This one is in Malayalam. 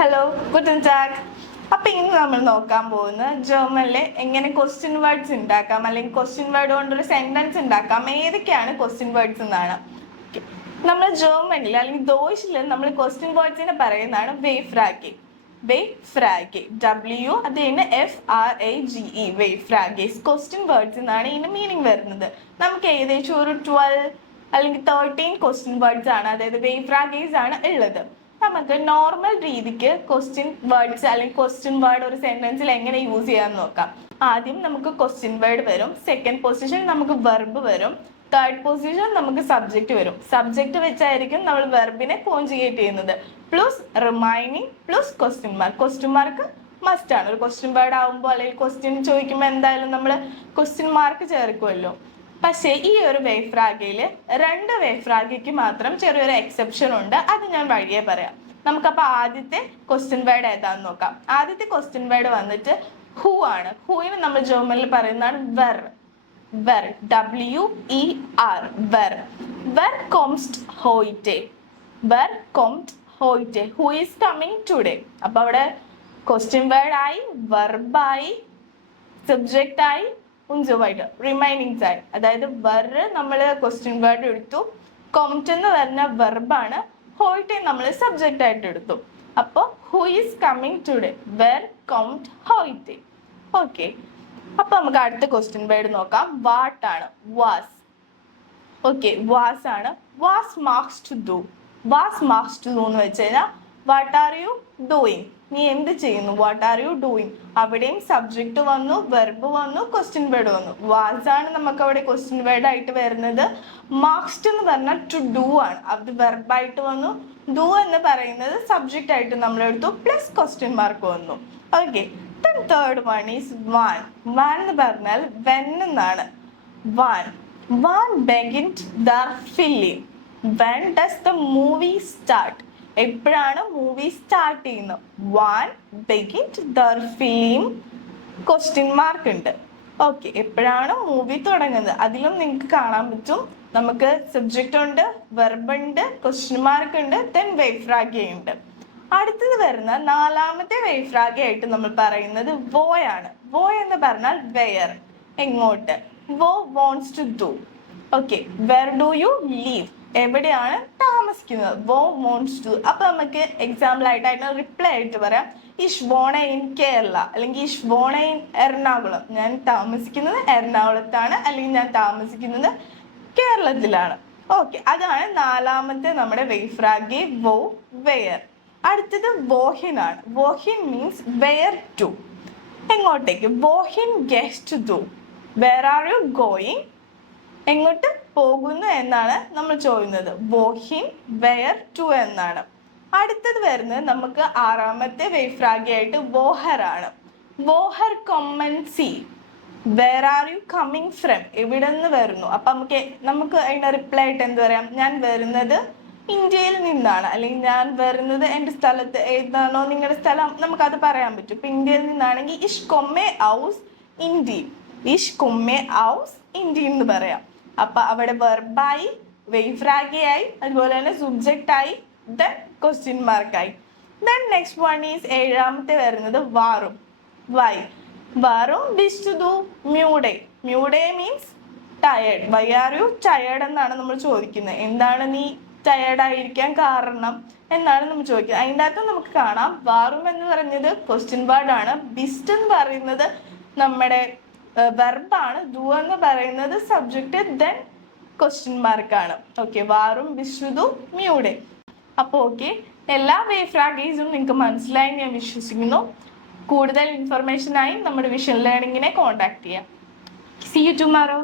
Hello, ഗുഡൻ tag. അപ്പൊ ഇന്ന് നമ്മൾ നോക്കാൻ പോകുന്നത് ജർമ്മനിലെ എങ്ങനെ ക്വസ്റ്റ്യൻ വേർഡ്സ് ഉണ്ടാക്കാം, അല്ലെങ്കിൽ ക്വസ്റ്റ്യൻ വേർഡ് കൊണ്ടൊരു സെന്റൻസ് ഉണ്ടാക്കാം, ഏതൊക്കെയാണ് ക്വസ്റ്റ്യൻ വേർഡ്സ് എന്നാണ്. നമ്മൾ ജർമ്മനിൽ അല്ലെങ്കിൽ ദോഷിൽ നമ്മൾ ക്വസ്റ്റ്യൻ വേർഡ്സിനെ പറയുന്നതാണ് വെയ്ഫ്രാഗെ. വെയ്ഫ്രാഗെ, WADFRAGE, വെയ്ഫ്രാഗേസ് ക്വസ്റ്റ്യൻ വേർഡ്സ് എന്നാണ് ഇതിന് മീനിങ് വരുന്നത്. നമുക്ക് ഏകദേശം ഒരു 12 അല്ലെങ്കിൽ 13 ക്വസ്റ്റ്യൻ വേർഡ്സ് ആണ്, അതായത് വെയ്ഫ്രാഗേസ് ആണ് ഉള്ളത്. നമുക്ക് നോർമൽ രീതിക്ക് ക്വസ്റ്റ്യൻ വേർഡ്സ് അല്ലെങ്കിൽ ക്വസ്റ്റ്യൻ വേർഡ് ഒരു സെന്റൻസിൽ എങ്ങനെ യൂസ് ചെയ്യാന്ന് നോക്കാം. ആദ്യം നമുക്ക് ക്വസ്റ്റ്യൻ വേർഡ് വരും, സെക്കൻഡ് പൊസിഷൻ നമുക്ക് വെർബ് വരും, തേർഡ് പൊസിഷൻ നമുക്ക് സബ്ജക്റ്റ് വരും. സബ്ജക്റ്റ് വെച്ചായിരിക്കും നമ്മൾ വെർബിനെ കോൺജുഗേറ്റ് ചെയ്യുന്നത്. Plus remaining plus question mark. Question mark must ആണ്. ഒരു ക്വസ്റ്റ്യൻ വേർഡ് ആകുമ്പോൾ അല്ലെങ്കിൽ ക്വസ്റ്റ്യൻ ചോദിക്കുമ്പോൾ എന്തായാലും നമ്മൾ ക്വസ്റ്റ്യൻ മാർക്ക് ചേർക്കുമല്ലോ. പക്ഷേ ഈ ഒരു വെയ്ഫ്രാഗയിൽ 2 വെയ്ഫ്രാഗയ്ക്ക് മാത്രം ചെറിയൊരു എക്സെപ്ഷൻ ഉണ്ട്. അത് ഞാൻ വഴിയെ പറയാം. നമുക്കപ്പോൾ ആദ്യത്തെ ക്വസ്റ്റ്യൻ വേർഡ് ഏതാന്ന് നോക്കാം. ആദ്യത്തെ ക്വസ്റ്റ്യൻ വേർഡ് വന്നിട്ട് ഹൂ ആണ്. ഹൂവിന് നമ്മൾ ജർമ്മനിൽ പറയുന്നതാണ് വെർ. വെർ, WER, വെർ. വെർ കൊംസ്റ്റ് ഹോയിറ്റെ. വെർ കൊംറ്റ് ഹോയിറ്റെ, ഹൂ ഈസ് കമ്മിങ് ടുഡേ. അപ്പൊ അവിടെ ക്വസ്റ്റ്യൻ വേർഡ് ആയി, വെർബായി, സബ്ജക്റ്റ് ആയി, ഉഞ്ചുമായിട്ട് റിമൈനിങ് സൈഡ്. അതായത് വെർ നമ്മൾ ക്വസ്റ്റ്യൻ വേർഡ് എടുത്തു, കൊംറ്റ് എന്ന് പറഞ്ഞ വെർബാണ്, ഹോയിറ്റെ നമ്മൾ സബ്ജക്റ്റ് ആയിട്ട് എടുത്തു. അപ്പോൾ ഹൂ ഈസ് കമ്മിങ് ടുഡേ, വെർ കൊംറ്റ് ഹോയിറ്റെ. ഓക്കെ, അപ്പൊ നമുക്ക് അടുത്ത ക്വസ്റ്റ്യൻ വേർഡ് നോക്കാം. വാട്ട് ആണ്, വാസ്. ഓക്കെ, വാസ് ആണ്. വാസ് മാർക്സ് ടു ഡു. വാസ് മാർക്സ് ടു ഡു എന്ന് വെച്ച് കഴിഞ്ഞാൽ വാട്ട് ആർ യു ഡൂയിങ്, നീ എന്ത് ചെയ്യുന്നു, വാട്ട് ആർ യു ഡൂയിങ്. അവിടെയും സബ്ജക്റ്റ് വന്നു, വെർബ് വന്നു, ക്വസ്റ്റ്യൻ വേർഡ് വന്നു. വാസ് ആണ് നമുക്ക് അവിടെ ക്വസ്റ്റ്യൻ വേർഡ് ആയിട്ട് വരുന്നത്. മാർക്സ്ഡ് എന്ന് പറഞ്ഞാൽ ടു ഡു ആണ്, അത് വെർബായിട്ട് വന്നു. ഡു എന്ന് പറയുന്നത് സബ്ജക്റ്റ് ആയിട്ട് നമ്മൾ എടുത്തു, പ്ലസ് ക്വസ്റ്റ്യൻ മാർക്ക് വന്നു. ഓക്കെ, തേർഡ് വൺ ഈസ് വാൻ. വാൻ എന്ന് പറഞ്ഞാൽ വെൻ എന്നാണ്. വാൻ. വാൻ ബെഗിൻഡ് ദ ഫിലിം. When does the movie start. എപ്പോഴാണ് മൂവി സ്റ്റാർട്ട് ചെയ്യുന്നത്. വാൻ ബെഗിൻഡ് ദ ഫിലിം, ക്വസ്റ്റ്യൻ മാർക്ക് ഉണ്ട്. ഓക്കെ, എപ്പോഴാണ് മൂവി തുടങ്ങുന്നത്. അതിലും നിങ്ങൾക്ക് കാണാൻ പറ്റും, നമുക്ക് സബ്ജക്റ്റ് ഉണ്ട്, വെർബ് ഉണ്ട്, ക്വസ്റ്റ്യൻ മാർക്ക് ഉണ്ട്, ദെൻ വെയ്ഫ്രാഗെ ഉണ്ട്. അടുത്തത് വരുന്ന 4ാമത്തെ വെയ്ഫ്രാഗെ ആയിട്ട് നമ്മൾ പറയുന്നത് വോയ് ആണ്. വോയ് എന്ന് പറഞ്ഞാൽ വെയർ, എങ്ങോട്ട്. Who wants to do. Okay, where do you live, എവിടെയാണ് താമസിക്കുന്നത്. വോ വോണ്ട്സ് ടു. അപ്പൊ നമുക്ക് എക്സാമ്പിൾ ആയിട്ട് അതിന് റിപ്ലൈ ആയിട്ട് പറയാം, ഇഷ് വോണ ഇൻ കേരള, അല്ലെങ്കിൽ ഇഷ് വോണ ഇൻ എറണാകുളം. ഞാൻ താമസിക്കുന്നത് എറണാകുളത്താണ്, അല്ലെങ്കിൽ ഞാൻ താമസിക്കുന്നത് കേരളത്തിലാണ്. ഓക്കെ, അതാണ് 4ാമത്തെ നമ്മുടെ വെയ്ഫ്രാഗെ, വോ, വെയർ. അടുത്തത് വോഹിൻ ആണ്. വോഹിൻ മീൻസ് വെയർ ടു, എങ്ങോട്ടേക്ക്. വോഹിൻ ഗെറ്റ് ടു, വേർ ആർ യു ഗോയിങ്, എങ്ങോട്ട് പോകുന്നു എന്നാണ് നമ്മൾ ചോദിക്കുന്നത്. വോഹിൻ വെയർ ടു എന്നാണ്. അടുത്തത് വരുന്നത് നമുക്ക് 6ാമത്തെ വെയ്ഫ്രാഗെ ആയിട്ട് വോഹർ ആണ്. വോഹർ കൊമ്മൻ സി, where are you coming from, എവിടെ നിന്ന് വരുന്നു. അപ്പൊ നമുക്ക് അതിന്റെ റിപ്ലൈ ആയിട്ട് എന്ത് പറയാം, ഞാൻ വരുന്നത് ഇന്ത്യയിൽ നിന്നാണ്, അല്ലെങ്കിൽ ഞാൻ വരുന്നത് എൻ്റെ സ്ഥലത്ത് ഏതാണോ നിങ്ങളുടെ സ്ഥലം, നമുക്കത് പറയാൻ പറ്റും. ഇപ്പൊ ഇന്ത്യയിൽ നിന്നാണെങ്കിൽ ഇഷ് കൊമ്മെ ഔസ് ഇന്ത്യ, ഇഷ് കൊമ്മെ ഔസ് ഇന്ത്യ എന്ന് പറയാം. അപ്പൊ അവിടെ വെർബായി, വെയ്ഫ്രാഗെ ആയി, അതുപോലെ തന്നെ സബ്ജക്റ്റ് ആയി, ദെൻ ക്വസ്റ്റ്യൻ മാർക്ക് ആയി. ദെൻ നെക്സ്റ്റ് വൺ ഈസ് 7ാമത്തെ വരുന്നത് വാറും. വൈ. വാറും ഡിഷ് ടു ഡു മ്യൂഡേ. മ്യൂഡേ means tired. Why are you tired എന്നാണ് നമ്മൾ ചോദിക്കുന്നത്. എന്താണ് നീ ടയേർഡ് ആയിരിക്കാൻ കാരണം എന്നാണ് നമ്മൾ ചോദിക്കുന്നത്. അതിൻ്റെ അകത്ത് നമുക്ക് കാണാം, വാറും എന്ന് പറയുന്നത് ക്വസ്റ്റ്യൻ വേർഡ് ആണ്, ബിസ്റ്റ് എന്ന് പറയുന്നത് നമ്മുടെ വെർബാണ്, ഡു എന്ന് പറയുന്നത് സബ്ജക്റ്റ്, ദെൻ ക്വസ്റ്റ്യൻ മാർക്ക് ആണ്. ഓക്കെ, വാറും ബിശ്രുതു മ്യൂഡേ. അപ്പോൾ ഓക്കെ, എല്ലാ വെയ്ഫ്രാഗേസും നിങ്ങൾക്ക് മനസ്സിലായി ഞാൻ വിശ്വസിക്കുന്നു. കൂടുതൽ ഇൻഫർമേഷനായി നമ്മുടെ വിഷൻ ലേണിങ്ങിനെ കോൺടാക്ട് ചെയ്യാം. See you tomorrow.